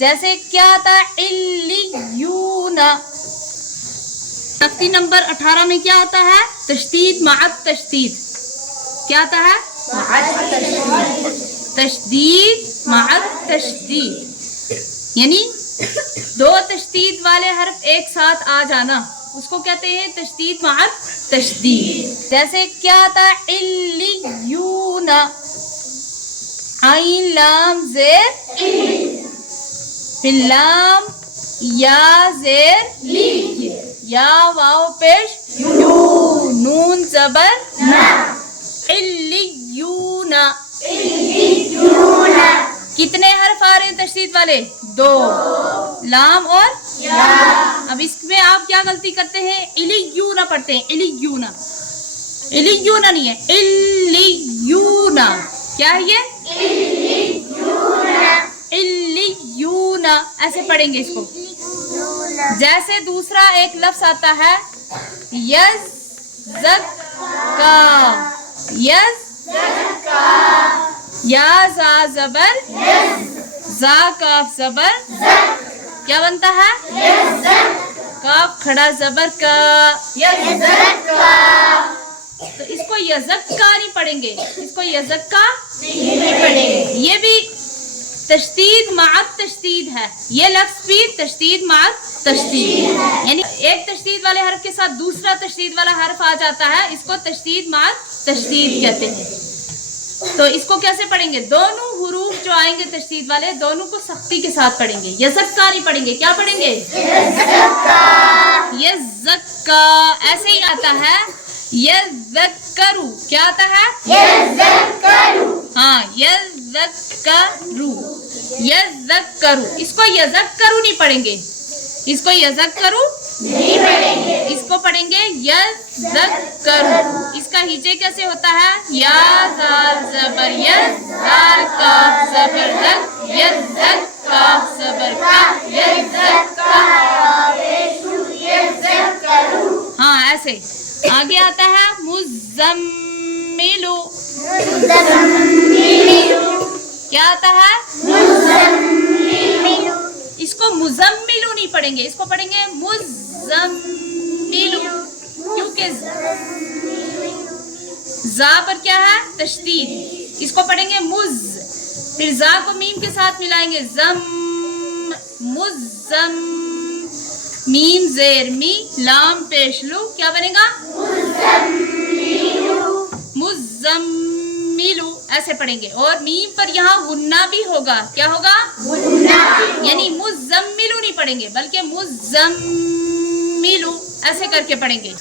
जैसे क्या आता है इल्लियूना। तख्ती नंबर 18 में क्या आता है? तशदीद मअत तशदीद। क्या आता है? तशदीद मअत तशदीद, यानी दो तशदीद वाले हर्फ एक साथ आ जाना, उसको कहते हैं तशदीद मअत तशदीद। जैसे क्या आता है इल्लियूना, आइन लाम जेर फिर लाम या जेर ली, या वाव पेश यू, नून जबर ना, इल्लियूना। कितने हर्फ आ रहे हैं तशदीद वाले? दो, लाम और या। अब इसमें आप क्या गलती करते हैं? इलियूना पढ़ते हैं, इलियूना। इलियूना नहीं है, इलियूना। क्या है ये? इलियूना, ऐसे पढ़ेंगे इसको। जैसे दूसरा एक लफ्ज आता है यज़्ज़का, यज़्ज़का, या जा जबर जा, काफ जबर क्या बनता है? काफ खड़ा जबर का, तो इसको यज़क्का नहीं पढ़ेंगे, इसको यज़क्का नहीं पढ़ेंगे। ये भी तशदीद मअत तशदीद है, ये लफ्ज भी तशदीद मअत तशदीद, यानी एक तशदीद वाले हर्फ के साथ दूसरा तशदीद वाला हर्फ आ जाता है, इसको तशदीद मअत तशदीद कहते हैं। तो इसको कैसे पढ़ेंगे? दोनों हुरूफ जो आएंगे तशदीद वाले, दोनों को सख्ती के साथ पढ़ेंगे, यज़क्का नहीं पढ़ेंगे। क्या पढ़ेंगे? यज़क्का। ऐसे ही आता है यज़क्करू। क्या आता है? यज़क्करू। हाँ, यज़क्करू, यज़क्करू। इसको यज़क्करू नहीं पढ़ेंगे, इसको यज़क्करू नहीं पढ़ेंगे, इसको पढ़ेंगे यज़क्करू। इसका हिजे कैसे होता है? या ज़ाल ज़बर यज़, ज़ाल काफ ज़बर ज़क, यज़्ज़क काफ ज़बर का, यज़्ज़क्का, यज़क्करू। हाँ, ऐसे। आगे आता है मुज़म्मिलु। क्या आता है? मुज़म्मिलु। इसको मुज़म्मिलु नहीं पढ़ेंगे, इसको पढ़ेंगे मुज़म्मिलु, क्योंकि जा पर क्या है? तशदीद। इसको पढ़ेंगे मुज़, फिर जा को मीम के साथ मिलाएंगे, जम, मुज़म, मीम जेर मी, लाम पेशलू, क्या बनेगा? मुज़म्मिलु, ऐसे पढ़ेंगे। और मीम पर यहाँ गुन्ना भी होगा। क्या होगा? गुन्ना, यानी मुज़म्मिलु नहीं पढ़ेंगे, बल्कि मुज़म्मिलु, ऐसे करके पढ़ेंगे।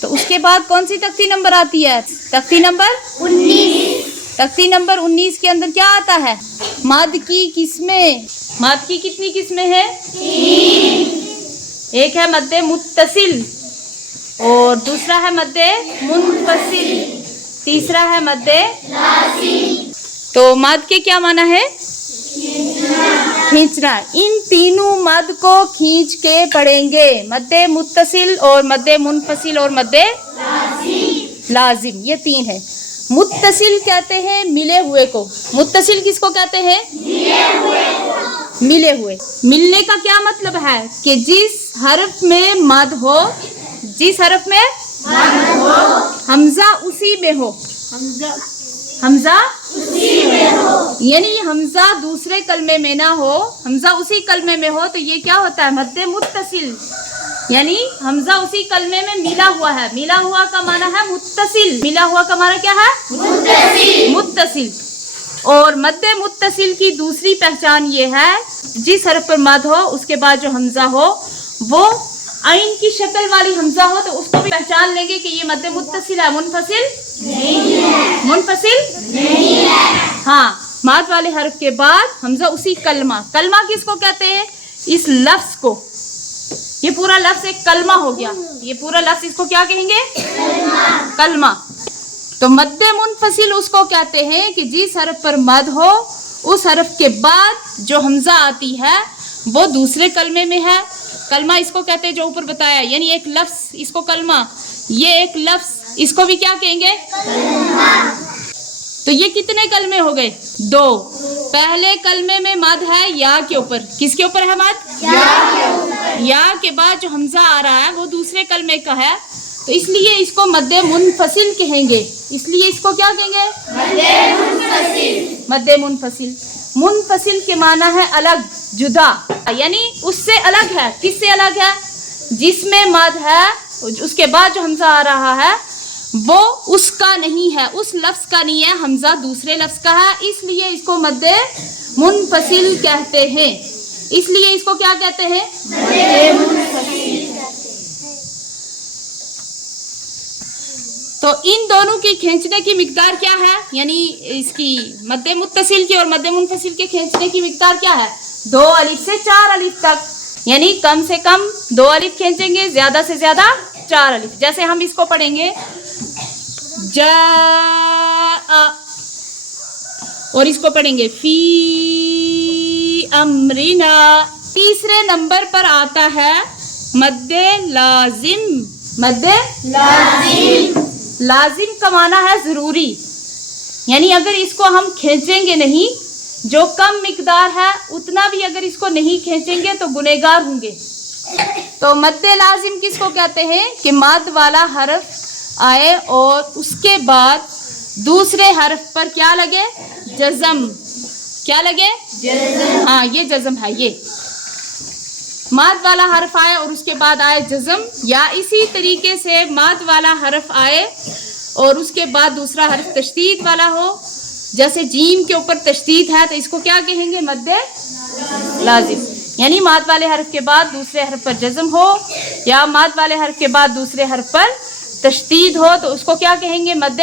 तो उसके बाद कौन सी तख्ती नंबर आती है? तख्ती नंबर 19। तख्ती नंबर 19 के अंदर क्या आता है? मद की किस्में। मद की कितनी किस्में हैं? 3। एक है मद्दे मुत्तसिल, और दूसरा है मद्दे मुनफसिल, तीसरा है मद्दे लाज़िम। तो मद के क्या माना है? खींचना। इन तीनों मद को खींच के पढ़ेंगे, मद्दे मुत्तसिल और मद्दे मुनफसिल और मद्दे लाज़िम, ये 3 है। मुत्तसिल कहते हैं मिले हुए को। मुत्तसिल किसको कहते हैं? मिले हुए। मिलने का क्या मतलब है? कि जिस हर्फ में मद हो, जिस हर्फ में मद हो, हमजा उसी में हो, हमजा उसी में हो, यानी हमजा दूसरे कलमे में ना हो, हमजा उसी कलमे में हो, तो ये क्या होता है? मद्दे मुत्तसिल, यानी हमजा उसी कलमे में मिला हुआ है। मिला हुआ का माना है मुत्तसिल, मिला हुआ का माना क्या है? मुत्तसिल, मुत्तसिल। और मद्दे मुत्तसिल की दूसरी पहचान ये है, जिस हर्फ पर मद हो उसके बाद जो हमजा हो वो आइन की शक्ल वाली हमजा हो, तो उसको भी पहचान लेंगे कि ये मद्दे मुत्तसिल है, मुनफसिल नहीं है, मुनफसिल नहीं है। हाँ, मद वाले हर्फ के बाद हमजा उसी कलमा। कलमा किसको कहते हैं? इस लफ्ज को। ये पूरा लफ्ज एक कलमा हो गया, ये पूरा लफ्ज इसको क्या कहेंगे? कलमा। तो मद्दे मुनफसिल उसको कहते हैं कि जिस हर्फ पर मद हो उस हर्फ के बाद जो हमजा आती है वो दूसरे कलमे में है। कलमा इसको कहते हैं जो ऊपर बताया, यानी एक लफ्ज इसको कलमा, ये एक लफ्ज इसको भी क्या कहेंगे? कलमा। تو یہ کتنے کلمے ہو گئے؟ 2. پہلے کلمے میں مد ہے یا کے اوپر. کس کے اوپر ہے مد؟ یا کے بعد جو حمزہ آ رہا ہے وہ دوسرے کلمے کا ہے، تو اس لیے اس کو مد منفصل کہیں گے. اس لیے اس کو کیا کہیں گے؟ مد منفصل. منفصل کے معنی ہے الگ، جدا، یعنی اس سے الگ ہے. کس سے الگ ہے؟ جس میں مد ہے اس کے بعد جو حمزہ آ رہا ہے وہ اس کا نہیں ہے، اس لفظ کا نہیں ہے، حمزہ دوسرے لفظ کا ہے. اس لیے اس کو مد منفصل کہتے ہیں. اس لیے اس کو کیا کہتے ہیں؟ مد منفصل. تو ان دونوں کی کھینچنے کی مقدار کیا ہے؟ یعنی اس کی مد متصل کی اور مد منفصل کے کھینچنے کی مقدار کیا ہے؟ 2 الف سے 4 الف تک. یعنی کم سے کم 2 الف کھینچیں گے، زیادہ سے زیادہ 4 الف. جیسے ہم اس کو پڑھیں گے جاء، اور اس کو پڑھیں گے فی امرنا. تیسرے نمبر پر آتا ہے مد لازم. مد لازم. لازم کا معنی ہے ضروری، یعنی اگر اس کو ہم کھینچیں گے نہیں، جو کم مقدار ہے اتنا بھی اگر اس کو نہیں کھینچیں گے تو گنہگار ہوں گے. تو مد لازم کس کو کہتے ہیں؟ کہ مد والا حرف آئے اور اس کے بعد دوسرے حرف پر کیا لگے؟ جزم. کیا لگے؟ جزم. ہاں یہ جزم ہے. یہ مد والا حرف آئے اور اس کے بعد آئے جزم، یا اسی طریقے سے مد والا حرف آئے اور اس کے بعد دوسرا حرف تشدید والا ہو. جیسے جیم کے اوپر تشدید ہے تو اس کو کیا کہیں گے؟ مد لازم. یعنی مد والے حرف کے بعد دوسرے حرف پر جزم ہو یا مد والے حرف کے بعد دوسرے حرف پر تشدید ہو تو اس کو کیا کہیں گے؟ مد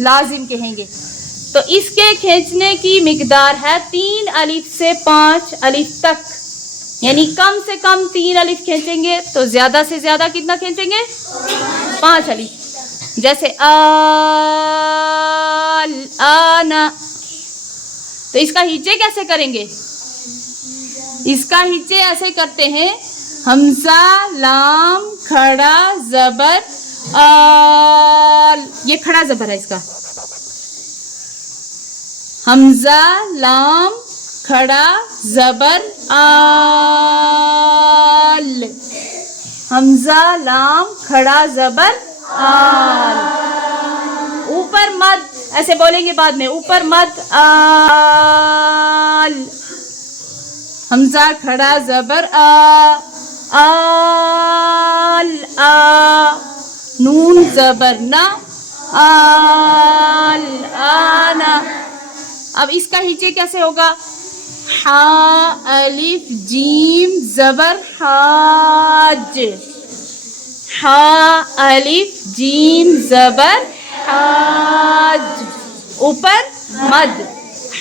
لازم کہیں گے. تو اس کے کھینچنے کی مقدار ہے 3 الف سے 5 الف تک. یعنی کم سے کم 3 الف کھینچیں گے تو زیادہ سے زیادہ کتنا کھینچیں گے؟ 5 الف. جیسے آنا. تو اس کا ہجے کیسے کریں گے؟ اس کا ہجے ایسے کرتے ہیں، حمزہ لام کھڑا زبر آل. یہ کھڑا زبر ہے اس کا. حمزہ لام کھڑا زبر آل. حمزہ لام کھڑا زبر آل. اوپر مد ایسے بولیں گے بعد میں، اوپر مد آل. حمزہ کھڑا زبر آ. آل آ. نون زبر نا. آل آنا. اب اس کا ہجے کیسے ہوگا؟ ہا الف جیم زبر حاج. ہا الف جیم زبر حاج. اوپر مد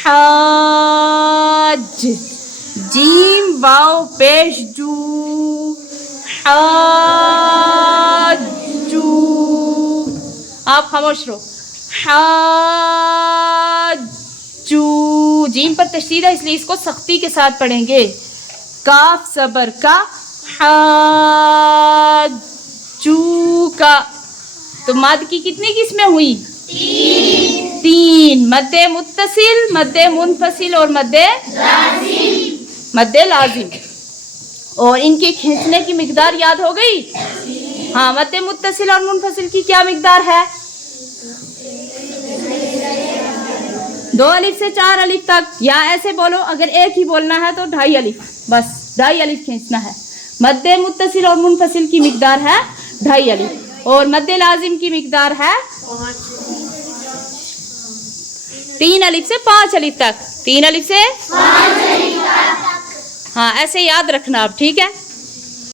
حاج. جیم واو پیش جو حاجو. آپ خاموش رہو. حاجو. جیم پر تشدید ہے اس لیے اس کو سختی کے ساتھ پڑھیں گے. کاف صبر کا. حاجو کا. تو مد کی کتنی قسمیں ہوئی؟ 3. مد متصل، مد منفصل اور مد لازم. اور ان کے کھینچنے کی مقدار یاد ہو گئی؟ ہاں. مد متصل اور منفصل کی کیا مقدار ہے؟ 2 الف سے 4 الف تک. یا ایسے بولو، اگر ایک ہی بولنا ہے تو 2.5 الف. بس 2.5 الف کھینچنا ہے. مد متصل اور منفصل کی مقدار ہے 2.5 الف، اور مد لازم کی مقدار ہے 3 الف سے 5 الف تک. 3 الف سے 5 الف تک. ہاں ایسے یاد رکھنا اب، ٹھیک ہے.